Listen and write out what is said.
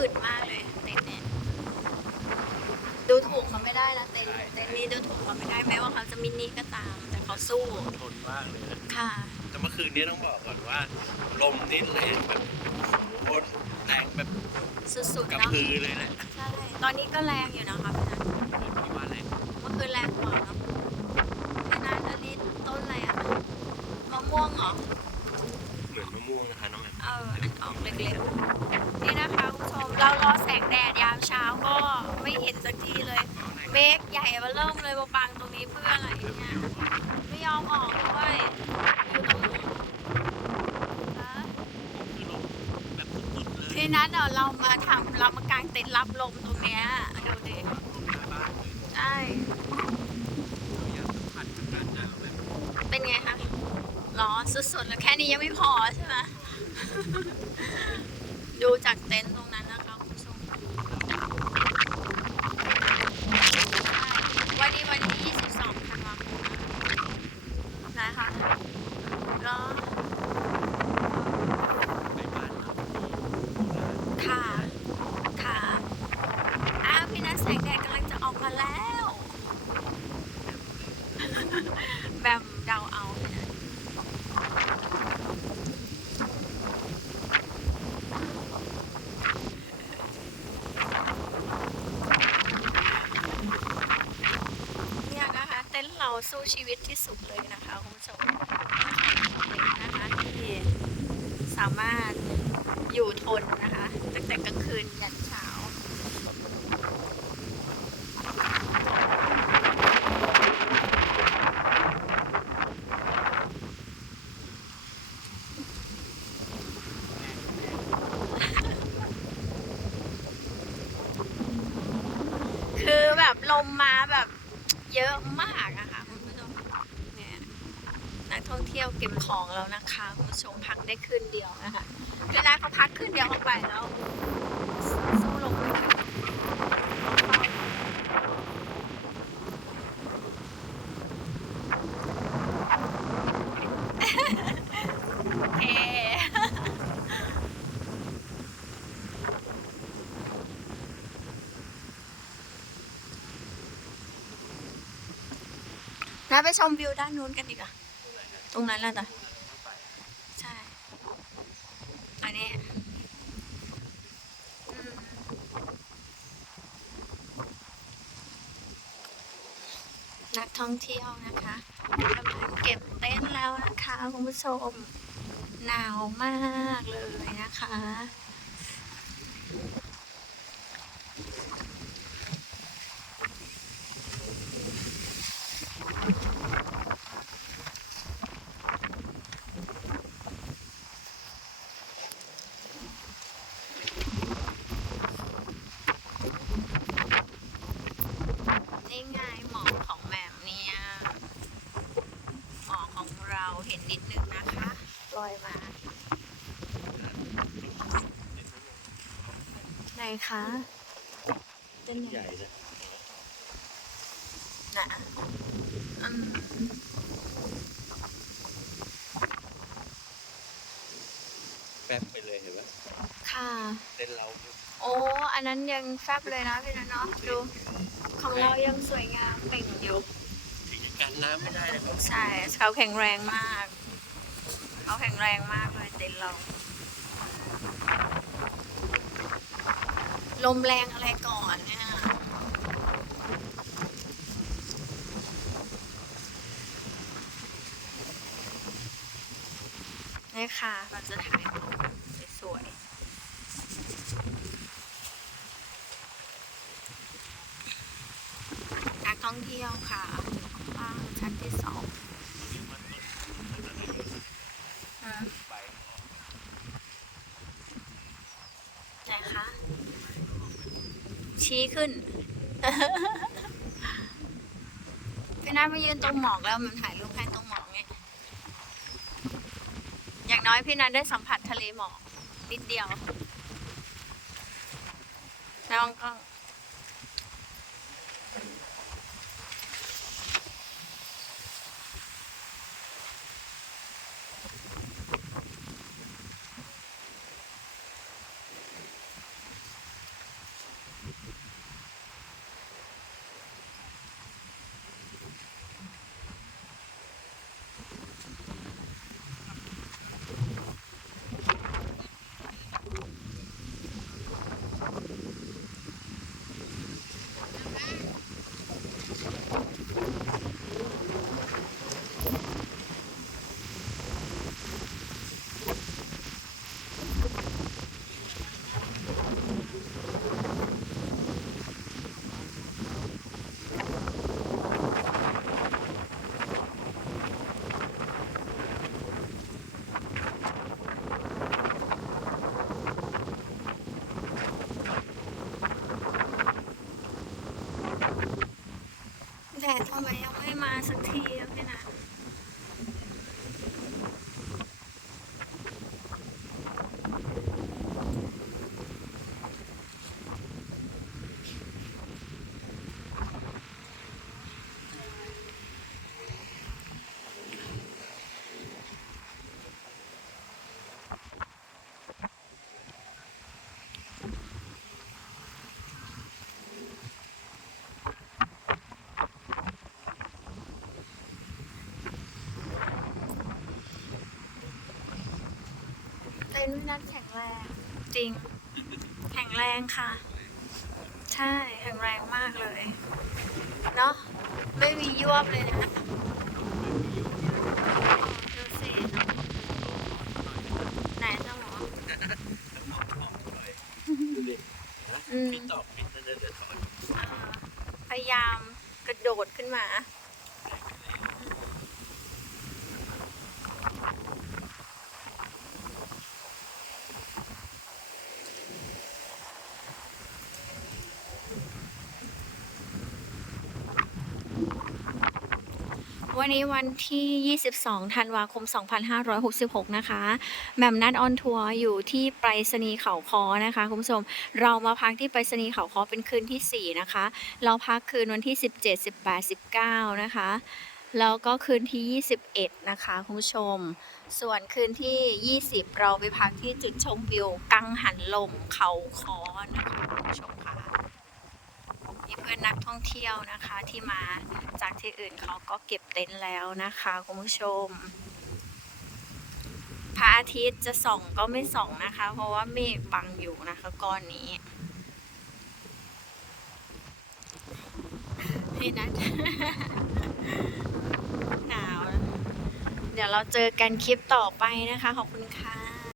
อึดมากเลยเต็นท์เนี่ยดูถูกเขาไม่ได้นะเต็นท์นี้ดูถูกเขาไม่ได้แม้ว่าเขาจะมินิก็ตามแต่เขาสู้ทนมากเลยนะค่ะแต่เมื่อคืนนี้ต้องบอกก่อนว่าลมนี่แรงแบบโคตรแรงแบบสุดๆกระเนาะพือเลยแหละ ใช่ตอนนี้ก็แรงอยู่นะคะพี่นัท ที่ว่าแรง เมื่อคืนแรงกว่าเนาะพี่นัทอันนี้ต้นอะไรอะมะม่วงเหรอ เหมือนมะม่วงนะคะน้องแอม อันออกเล็กๆนี่นะคะคุณผู้ชมเรารอแสงแดดยามเช้าก็ไม่เห็นสักทีเลยเมฆใหญ่มาเริ่มเลยมาบังตรงนี้เพื่ออะไรเนี่ยไม่ยอมออกด้วยอยู่ตรงนี้นะ คือลมแบบสุดๆเลย ทีนั้นเดี๋ยวเรามากางเต็นท์รับลมตรงเนี้ยดูดิ ลมหน้าบ้านเลย ใช่ เราอยากสัมผัสอากาศหนาวแบบ เป็นไงคะร้อนสุดๆแล้วแค่นี้ยังไม่พอใช่ไหม ดูจากเต็นท์ตรงนั้นนะคะคุณผู้ชมวันนี้วันที่22ธันวาคมนะคะแล้ว ไปบ้านเรา ค่ะค่ะอ้าวพี่นัทแสงแดดกำลังจะออกมาแล้ว แบบเดาเอาพี่นัทเนี่ยนะคะเต็นท์เราสู้ชีวิตที่สุดเลยนะคะคุณผู้ชมเต็นท์นะคะที่สามารถอยู่ทนนะคะตั้งแต่กลางคืนยันเช้าคือแบบลมมาแบบเยอะมากอะค่ะคุณผู้ชมเนี่ยนักท่องเที่ยวเก็บของแล้วนะคะคุณผู้ชมพักได้คืนเดียวนะคะคือนักเขาพักคืนเดียวเข้าไปแล้วสู้ลมไม่ไหวโอเคนะไปชมวิวด้านนู้นกันดีกว่าตรงนั้นแหละจ้ะใช่ อันนี้อืมนักท่องเที่ยวนะคะกำลังเก็บเต็นท์แล้วนะคะคุณผู้ชมหนาวมากเลยนะคะนี่ไงหมอกของแหม่มเนี่ยหมอกของเราเห็นนิดนึงนะคะลอยมาไหนคะเป็น ใหญ่นะ นะอืม แป๊บไปเลยเห็นไหม ค่ะ เต้นเรา โอ้อันนั้นยังแฟบเลยนะพี่นะเนาะดูของเรายังสวยงามเป่งอยู่ ถึงจะกันน้ำไม่ได้นะครับ ใช่เขาแข็งแรงมากเขาแข็งแรงมากเลยเต็นท์เราลมแรงอะไรก่อนเนี่ยนี่ค่ะเราจะถ่ายรูปสวยๆนักท่องเที่ยวค่ะบ้างชั้นที่2นะคะ ชี้ขึ้น พี่นัทมายืนตรงหมอกแล้วมันถ่ายรูปให้ตรงหมอกเนี่ยอย่างน้อยพี่นัทได้สัมผัสทะเลหมอกนิดเดียวแล้วก็ แต่ทำไมยังไม่มาสักทีอะพี่นะเต้นพี่นัทแข็งแรง จริง แข็งแรงค่ะ ใช่แข็งแรงมากเลย เนาะไม่มียวบเลยนะดูสิเนาะไหนสมอง ดูดิ อืม พี่ตอบผิดนะเดี๋ยวถอย อ่าพยายามกระโดดขึ้นมา วันนี้วันที่ 22 ธันวาคม 2566 นะคะแหม่มนัดออนทัวร์อยู่ที่ไปรษณีย์เขาค้อนะคะคุณผู้ชม เรามาพักที่ไปรษณีย์เขาค้อเป็นคืนที่ 4 นะคะ เราพักคืนวันที่ 17 18 19 นะคะ แล้วก็คืนที่ 21 นะคะคุณผู้ชม ส่วนคืนที่ 20 เราไปพักที่จุดชมวิวกังหันลมเขาค้อนะคะคุณผู้ชมค่ะ มีเพื่อนนักท่องเที่ยวนะคะที่มาจากที่อื่นเขาก็เก็บเต็นท์แล้วนะคะคุณผู้ชมพระอาทิตย์จะส่องก็ไม่ส่องนะคะ เพราะว่าเมฆบังอยู่นะคะก้อนนี้พี่นัท หนาว เดี๋ยวเราเจอกันคลิปต่อไปนะคะขอบคุณค่ะ